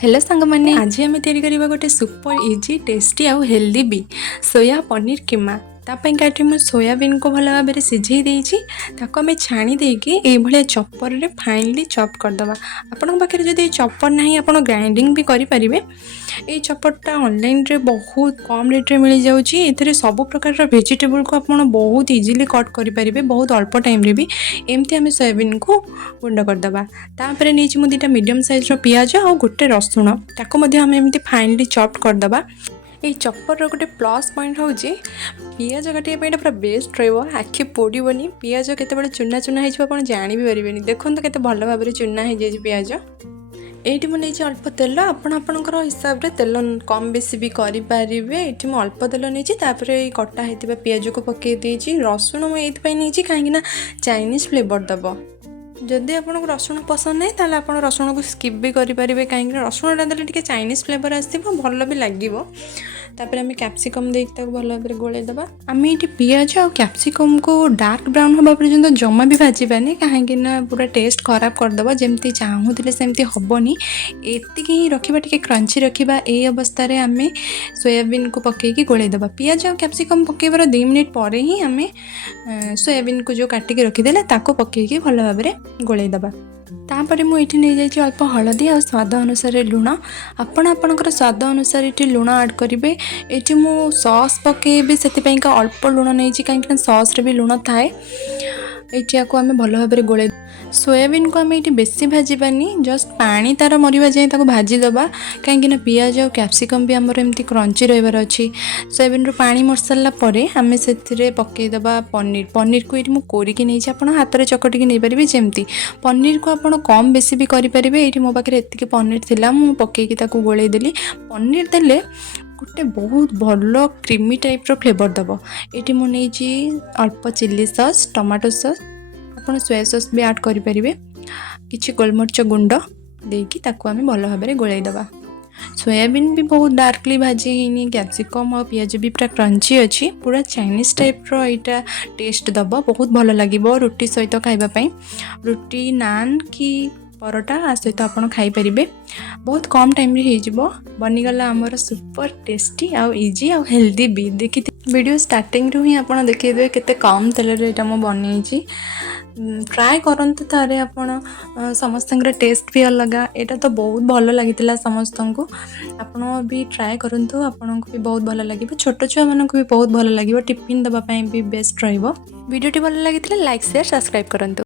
Hello सांग मैंने आज आम या गोटे सुपर इजी टेस्टी आउ हेल्दी भी सोया पनीर कीमा तापाई मुझे सोयाबीन को भल भाव में सिझे देती आम छाणी देकी ये चपर में फाइनली चॉप करदे। आपण पाखे जब चपर ना आप ग्राइंडिंग भी करेंगे। ये चपरटा ऑनलाइन रे बहुत कम रेट मिल जाऊँगी। सब प्रकार वेजिटेबल को आप बहुत इजिली कट करेंगे बहुत अल्प टाइम रे भी एमती आम सोयाबीन को गुंड करदे। तापर नहीं मुझे दुटा मीडियम साइज पियाज और गोटे रसुण ताको एमती फाइनली चॉप करदे। ये चपर गोटे प्लस पॉइंट हूँ पियाज काटिया पूरा बेस्ट रखी पोड़नी पियाज केत चूना चूना हो जानी भी पारे। देखो तो भल भाव में चूना हो जाए पियाज। ये मुझे अल्प तेल आपणकर हिसाब से तेल कम बेसी भी करेंगे। ये मुझे अल्प तेल नहीं कटा होता पियाज को पकई देती रसुण मुझे नहीं कहीं चाइनीज फ्लेवर दब। जदि आपको रसुण पसंद नहीं ताले आप रसुण को स्किप भी करेंगे कहीं रसुण देते चाइनीज फ्लेवर आसो भल भी लगे। तापर आम कैप्सिकम देख भल भाव में गोलैदे। आम ये पियाज और कैप्सिकम को डार्क ब्राउन हवा पर्यंत जमा भी भाजबानी कहीं पूरा टेस्ट खराब करदे। जमती चाहूले सेमती हेनी एति ही रखा टे क्रंची रखा। ये अवस्था आम सोयाबीन को पकईकी गोलैदे। पियाज और कैप्सिकम पकईबार 2 मिनिट पर ही आम सोयाबीन को जो काटिकी रखीदे ताको पकईकी भल भाव में गोलैदे। तापर मुझे नहीं जाइए अल्प हलदी और स्वाद अनुसार लुण आपणकर स्वाद अनुसार ये लुण आड करेंगे। ये मु सॉस पकईबी से अल्प लुण नहीं कहीं सॉस रे भी लुण थाए। ये आम भल भाव में गोले सोयाबीन को आम ये बेसी भाजबानी जस्ट पानी तार मरवा जाए भाजीदे कहीं पियाज और कैप्सिकम भी आमर एमती क्रंची रहीबार अच्छी। सोयाबीन रू पानी मर सारा आम से पकईदे पनीर। पनीर को ये कोरिकी नहीं आप हाथ में चकटिकी नहीं पारे। जमती पनीर को आप कम बेसी भी करेंगे। ये मो पाखे एतिक पनीर थिला मु पकईकी गोलैदेली। पनीर देले गोटे बहुत भल क्रीमी टाइप रो फ्लेवर दब। ये मुझे अल्प चिल्ली सॉस टमाटो सॉस आप सोया सॉस भी ऐड करेंगे। किसी गोलमरिच गुंड देकी आम भल भाव में गोलैदे। सोयाबीन भी बहुत डार्कली भाजी ही कैप्सिकम और पियाज भी पूरा क्रंची अच्छी पूरा चाइनीज टाइप रो यहाँ टेस्ट दब बहुत भल लगे रुटी सहित खावाई। रुटी नान कि परोटा आ सहित आप खाईपारे बहुत कम टाइम हो बनीगला आमर सुपर टेस्टी आउ इजी आउ हेल्दी भी। देखी वीडियो स्टार्टिंग रू ही आप देखिए केते कम तेल मुझे बनई। ट्राए करते थे आप समस्त टेस्ट भी अलग। यहाँ तो बहुत भल लगी समस्त को आप भी ट्राए करूँ आपन को भी बहुत भल लगे। छोट छुआ मानक भी बहुत भल लगे टिफिन देवाई भी बेस्ट रहीडियोटी भल लगी लाइक शेयर सब्सक्राइब करूँ।